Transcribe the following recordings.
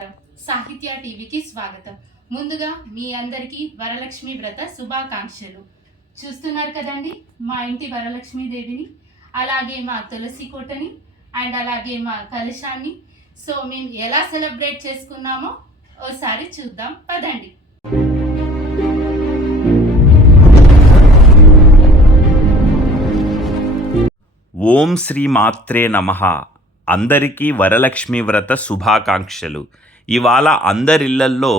నమస్కారం. సాహిత్య టీవీకి స్వాగతం. ముందుగా మీ అందరికీ వరలక్ష్మి వ్రత శుభాకాంక్షలు. చూస్తున్నారు కదండి మా ఇంటి వరలక్ష్మీదేవిని, అలాగే మా తులసి కోటని అండ్ అలాగే మా కలశాన్ని. సో మేము ఎలా సెలబ్రేట్ చేసుకున్నామో ఓసారి చూద్దాం పదండి. ఓం శ్రీ మాత్రే నమః. అందరికీ వరలక్ష్మి వ్రత శుభాకాంక్షలు. ఇవాళ అందరిళ్లల్లో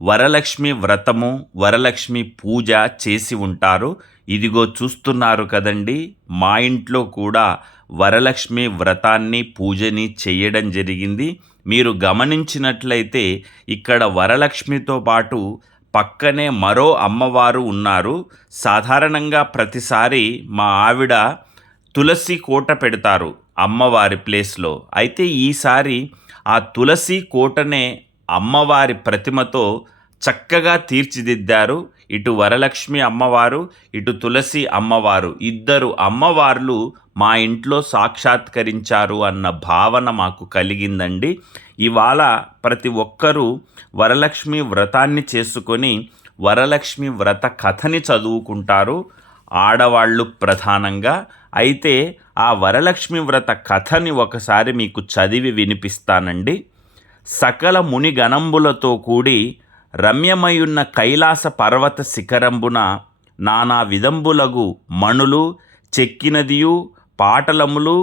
వరలక్ష్మి వ్రతము, వరలక్ష్మి పూజ చేసి ఉంటారు. ఇదిగో చూస్తున్నారు కదండి, మా ఇంట్లో కూడా వరలక్ష్మి వ్రతాన్ని పూజని చేయడం జరిగింది. మీరు గమనించినట్లయితే ఇక్కడ వరలక్ష్మితో పాటు పక్కనే మరో అమ్మవారు ఉన్నారు. సాధారణంగా ప్రతిసారి మా ఆవిడ తులసి కోట పెడతారు అమ్మవారి ప్లేస్లో. అయితే ఈసారి ఆ తులసి కోటనే అమ్మవారి ప్రతిమతో చక్కగా తీర్చిదిద్దారు. ఇటు వరలక్ష్మి అమ్మవారు, ఇటు తులసి అమ్మవారు, ఇద్దరు అమ్మవార్లు మా ఇంట్లో సాక్షాత్కరించారు అన్న భావన మాకు కలిగిందండి. ఇవాళ ప్రతి ఒక్కరూ వరలక్ష్మి వ్రతాన్ని చేసుకొని వరలక్ష్మి వ్రత కథని చదువుకుంటారు, ఆడవాళ్ళు ప్రధానంగా. అయితే ఆ వరలక్ష్మి వ్రత కథని ఒకసారి మీకు చదివి వినిపిస్తానండి. సకల మునిగణంబులతో కూడి రమ్యమయున్న కైలాస పర్వత శిఖరంబున నానా విధంబులగు మణులు చెక్కినదియు పాటలములు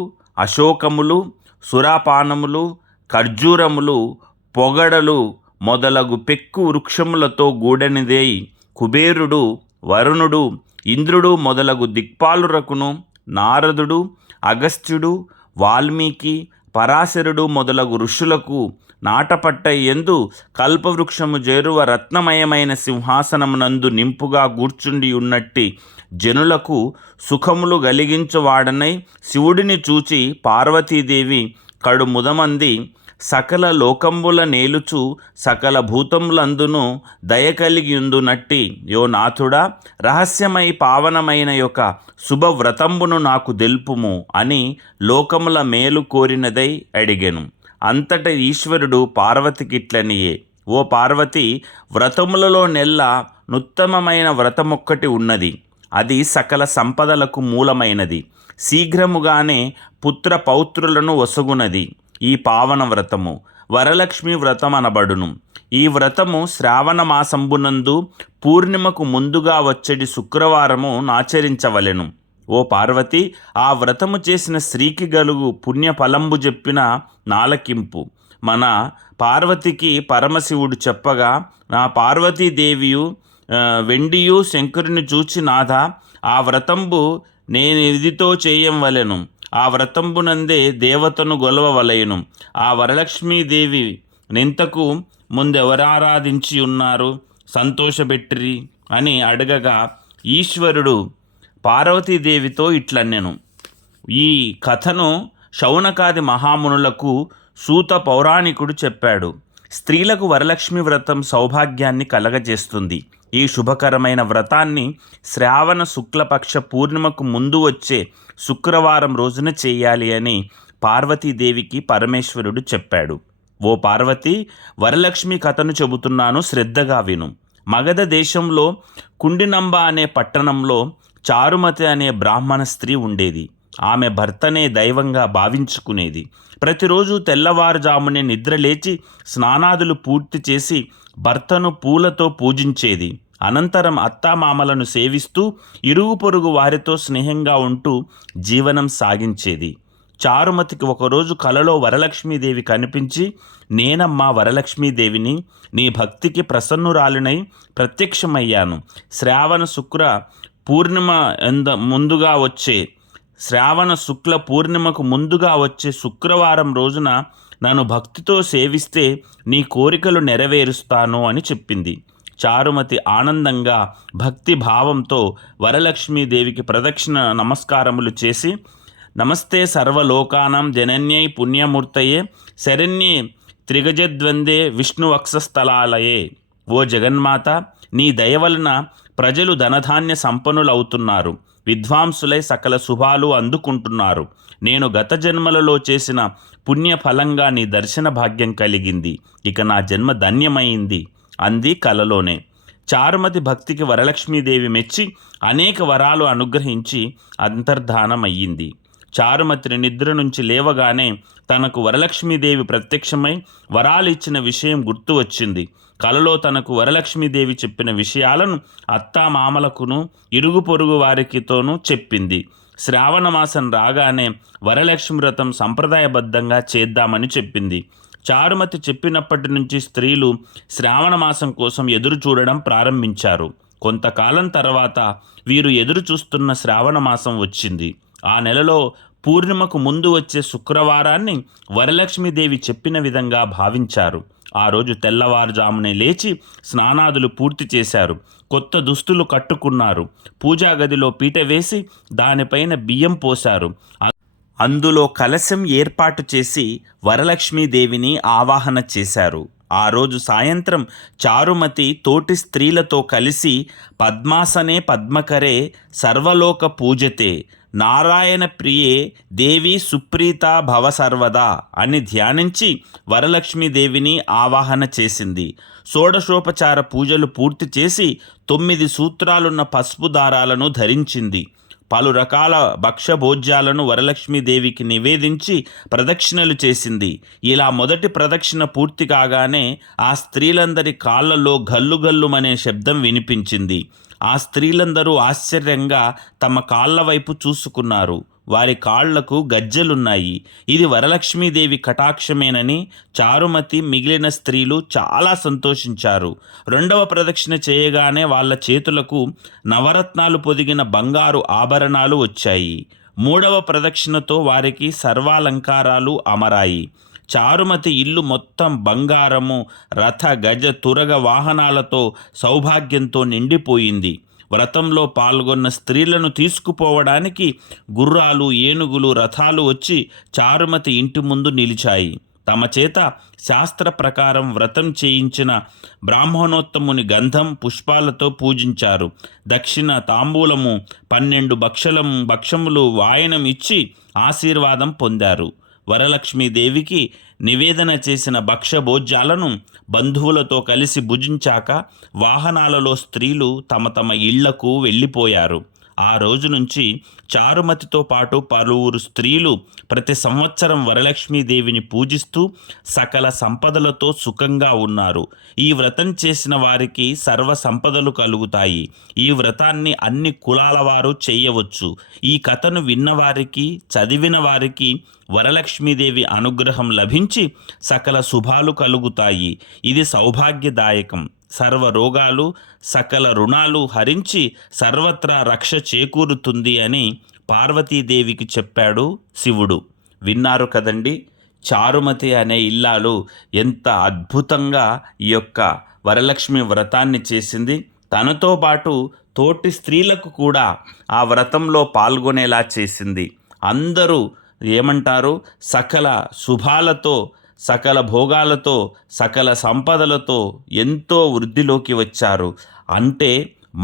అశోకములు సురాపానములు ఖర్జూరములు పొగడలు మొదలగు పెక్కు వృక్షములతో గూడనిదేయి కుబేరుడు వరుణుడు ఇంద్రుడు మొదలగు దిక్పాలురకును నారదుడు అగస్త్యుడు వాల్మీకి పరాశరుడు మొదలగు ఋషులకు నాటపట్ట ఎందు కల్పవృక్షము చేరువ రత్నమయమైన సింహాసనమునందు నింపుగా కూర్చుండి ఉన్నట్టి జనులకు సుఖములు కలిగించువాడనై శివుడిని చూచి పార్వతీదేవి కడు ముదమంది సకల లోకంబుల నేలుచు సకల భూతములందును దయకలిగియుందునట్టి యో నాథుడా, రహస్యమై పావనమైన యొక్క శుభవ్రతంబును నాకు దెల్పుము అని లోకముల మేలు కోరినదై అడిగెను. అంతట ఈశ్వరుడు పార్వతికిట్లనియే, ఓ పార్వతి, వ్రతములలో నెల్ల నుత్తమమైన వ్రతమొక్కటి ఉన్నది. అది సకల సంపదలకు మూలమైనది. శీఘ్రముగానే పుత్ర పౌత్రులను ఒసగునది. ఈ పావన వ్రతము వరలక్ష్మి వ్రతం అనబడును. ఈ వ్రతము శ్రావణ మాసంబునందు పూర్ణిమకు ముందుగా వచ్చేటి శుక్రవారము ఆచరించవలెను. ఓ పార్వతి, ఆ వ్రతము చేసిన స్త్రీకి గలుగు పుణ్యఫలంబు చెప్పిన నాలకింపు. మన పార్వతికి పరమశివుడు చెప్పగా, నా పార్వతీదేవియు వెండియు శంకరుని చూచి, నాథ, ఆ వ్రతంబు నేను ఇదితో చేయంవలెను. ఆ వ్రతంబునందే దేవతను గొలవవలయను. ఆ వరలక్ష్మీదేవి నింతకు ముందెవరారాధించి ఉన్నారు, సంతోషపెట్టిరి అని అడగగా ఈశ్వరుడు పార్వతీదేవితో ఇట్లన్నెను. ఈ కథను శౌనకాది మహామునులకు సూత పౌరాణికుడు చెప్పాడు. స్త్రీలకు వరలక్ష్మి వ్రతం సౌభాగ్యాన్ని కలగజేస్తుంది. ఈ శుభకరమైన వ్రతాన్ని శ్రావణ శుక్లపక్ష పూర్ణిమకు ముందు వచ్చే శుక్రవారం రోజున చేయాలి అని పార్వతీదేవికి పరమేశ్వరుడు చెప్పాడు. ఓ పార్వతి, వరలక్ష్మి కథను చెబుతున్నాను, శ్రద్ధగా విను. మగధ దేశంలో కుండినంబ అనే పట్టణంలో చారుమతి అనే బ్రాహ్మణ స్త్రీ ఉండేది. ఆమె భర్తనే దైవంగా భావించుకునేది. ప్రతిరోజు తెల్లవారుజామునే నిద్రలేచి స్నానాదులు పూర్తి చేసి భర్తను పూలతో పూజించేది. అనంతరం అత్తామామలను సేవిస్తూ ఇరుగు పొరుగు వారితో స్నేహంగా ఉంటూ జీవనం సాగించేది. చారుమతికి ఒకరోజు కలలో వరలక్ష్మీదేవి కనిపించి, నేనమ్మా వరలక్ష్మీదేవిని, నీ భక్తికి ప్రసన్నురాలినై ప్రత్యక్షమయ్యాను. శ్రావణ శుక్ల పూర్ణిమకు ముందుగా వచ్చే శుక్రవారం రోజున నన్ను భక్తితో సేవిస్తే నీ కోరికలు నెరవేరుస్తాను అని చెప్పింది. చారుమతి ఆనందంగా భక్తి భావంతో వరలక్ష్మీదేవికి ప్రదక్షిణ నమస్కారములు చేసి, నమస్తే సర్వలోకానాం జనన్యై పుణ్యమూర్తయే శరణ్యే త్రిగజద్వందే విష్ణువక్షస్థలాలయే, ఓ జగన్మాత, నీ దయ వలన ప్రజలు ధనధాన్య సంపన్నులవుతున్నారు, విద్వాంసులై సకల శుభాలు అందుకుంటున్నారు. నేను గత జన్మలలో చేసిన పుణ్యఫలంగా నీ దర్శన భాగ్యం కలిగింది. ఇక నా జన్మ ధన్యమైంది అంది కలలోనే. చారుమతి భక్తికి వరలక్ష్మీదేవి మెచ్చి అనేక వరాలు అనుగ్రహించి అంతర్ధానమయ్యింది. చారుమతిని నిద్ర నుంచి లేవగానే తనకు వరలక్ష్మీదేవి ప్రత్యక్షమై వరాలు ఇచ్చిన విషయం గుర్తు వచ్చింది. కలలో తనకు వరలక్ష్మీదేవి చెప్పిన విషయాలను అత్తామామలకును ఇరుగు పొరుగు వారికితోనూ చెప్పింది. శ్రావణ మాసం రాగానే వరలక్ష్మి వ్రతం సంప్రదాయబద్ధంగా చేద్దామని చెప్పింది. చారుమతి చెప్పినప్పటి నుంచి స్త్రీలు శ్రావణ మాసం కోసం ఎదురు చూడడం ప్రారంభించారు. కొంతకాలం తర్వాత వీరు ఎదురు చూస్తున్న శ్రావణ మాసం వచ్చింది. ఆ నెలలో పూర్ణిమకు ముందు వచ్చే శుక్రవారాన్ని వరలక్ష్మీదేవి చెప్పిన విధంగా భావించారు. ఆ రోజు తెల్లవారుజామునే లేచి స్నానాదులు పూర్తి చేశారు. కొత్త దుస్తులు కట్టుకున్నారు. పూజా గదిలో పీట వేసి దానిపైన బియ్యం పోశారు. అందులో కలశం ఏర్పాటు చేసి వరలక్ష్మీదేవిని ఆవాహన చేశారు. ఆ రోజు సాయంత్రం చారుమతి తోటి స్త్రీలతో కలిసి పద్మాసనే పద్మకరే సర్వలోక పూజతే నారాయణ ప్రియే దేవి సుప్రీత భవ సర్వదా అని ధ్యానించి వరలక్ష్మీదేవిని ఆవాహన చేసింది. షోడశోపచార పూజలు పూర్తి చేసి 9 సూత్రాలున్న పసుపు దారాలను ధరించింది. పలు రకాల భక్ష్యభోజ్యాలను వరలక్ష్మీదేవికి నివేదించి ప్రదక్షిణలు చేసింది. ఇలా మొదటి ప్రదక్షిణ పూర్తి కాగానే ఆ స్త్రీలందరి కాళ్ళలో గల్లుగల్లుమనే శబ్దం వినిపించింది. ఆ స్త్రీలందరూ ఆశ్చర్యంగా తమ కాళ్ళ వైపు చూసుకున్నారు. వారి కాళ్లకు గజ్జెలున్నాయి. ఇది వరలక్ష్మీదేవి కటాక్షమేనని చారుమతి మిగిలిన స్త్రీలు చాలా సంతోషించారు. 2వ ప్రదక్షిణ చేయగానే వాళ్ళ చేతులకు నవరత్నాలు పొదిగిన బంగారు ఆభరణాలు వచ్చాయి. 3వ ప్రదక్షిణతో వారికి సర్వాలంకారాలు అమరాయి. చారుమతి ఇల్లు మొత్తం బంగారము, రథ గజ తురగ వాహనాలతో సౌభాగ్యంతో నిండిపోయింది. వ్రతంలో పాల్గొన్న స్త్రీలను తీసుకుపోవడానికి గుర్రాలు, ఏనుగులు, రథాలు వచ్చి చారుమతి ఇంటి ముందు నిలిచాయి. తమ చేత శాస్త్ర ప్రకారం వ్రతం చేయించిన బ్రాహ్మణోత్తముని గంధం, పుష్పాలతో పూజించారు. దక్షిణ తాంబూలము, 12 భక్షములు వాయనం ఇచ్చి ఆశీర్వాదం పొందారు. వరలక్ష్మీదేవికి నివేదన చేసిన భక్ష్యభోజ్యాలను బంధువులతో కలిసి భుజించాక వాహనాలలో స్త్రీలు తమ తమ ఇళ్లకు వెళ్ళిపోయారు. ఆ రోజు నుంచి చారుమతితో పాటు పలువురు స్త్రీలు ప్రతి సంవత్సరం వరలక్ష్మీదేవిని పూజిస్తూ సకల సంపదలతో సుఖంగా ఉన్నారు. ఈ వ్రతం చేసిన వారికి సర్వ సంపదలు కలుగుతాయి. ఈ వ్రతాన్ని అన్ని కులాల వారు చేయవచ్చు. ఈ కథను విన్నవారికి, చదివిన వారికి వరలక్ష్మీదేవి అనుగ్రహం లభించి సకల శుభాలు కలుగుతాయి. ఇది సౌభాగ్యదాయకం. సర్వ రోగాలు, సకల రుణాలు హరించి సర్వత్రా రక్ష చేకూరుతుంది అని పార్వతీదేవికి చెప్పాడు శివుడు. విన్నారు కదండి, చారుమతి అనే ఇల్లాలు ఎంత అద్భుతంగా ఈ యొక్క వరలక్ష్మి వ్రతాన్ని చేసింది. తనతో పాటు తోటి స్త్రీలకు కూడా ఆ వ్రతంలో పాల్గొనేలా చేసింది. అందరూ ఏమంటారు, సకల శుభాలతో, సకల భోగాలతో, సకల సంపదలతో ఎంతో వృద్ధిలోకి వచ్చారు. అంటే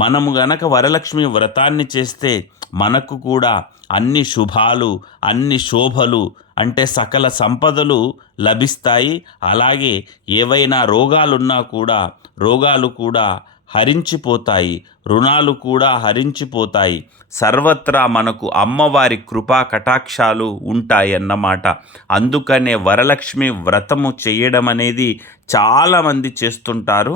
మనము గనక వరలక్ష్మి వ్రతాన్ని చేస్తే మనకు కూడా అన్ని శుభాలు, అన్ని శోభలు, అంటే సకల సంపదలు లభిస్తాయి. అలాగే ఏవైనా రోగాలున్నా కూడా రోగాలు కూడా హరించిపోతాయి, రుణాలు కూడా హరించిపోతాయి. సర్వత్రా మనకు అమ్మవారి కృపా కటాక్షాలు ఉంటాయన్నమాట. అందుకనే వరలక్ష్మి వ్రతము చేయడం అనేది చాలామంది చేస్తుంటారు.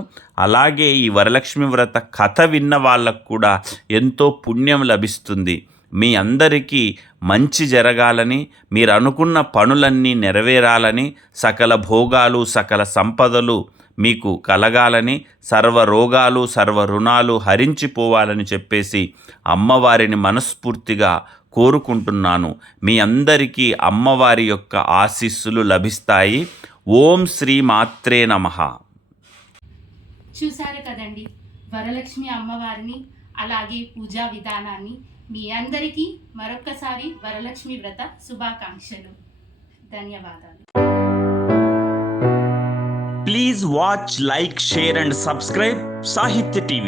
అలాగే ఈ వరలక్ష్మి వ్రత కథ విన్న వాళ్ళకు కూడా ఎంతో పుణ్యం లభిస్తుంది. మీ అందరికీ మంచి జరగాలని, మీరు అనుకున్న పనులన్నీ నెరవేరాలని, సకల భోగాలు, సకల సంపదలు మీకు కలగాలని, సర్వ రోగాలు, సర్వ రుణాలు హరించిపోవాలని చెప్పేసి అమ్మవారిని మనస్ఫూర్తిగా కోరుకుంటున్నాను. మీ అందరికీ అమ్మవారి యొక్క ఆశీస్సులు లభిస్తాయి. ఓం శ్రీ మాత్రే నమః. చూసారు కదండి వరలక్ష్మి అమ్మవారిని, అలాగే పూజా విధానాన్ని. మీ అందరికీ మరొక్కసారి వరలక్ష్మి వ్రత శుభాకాంక్షలు. ధన్యవాదాలు. Please watch, like, share and subscribe Sahitya TV.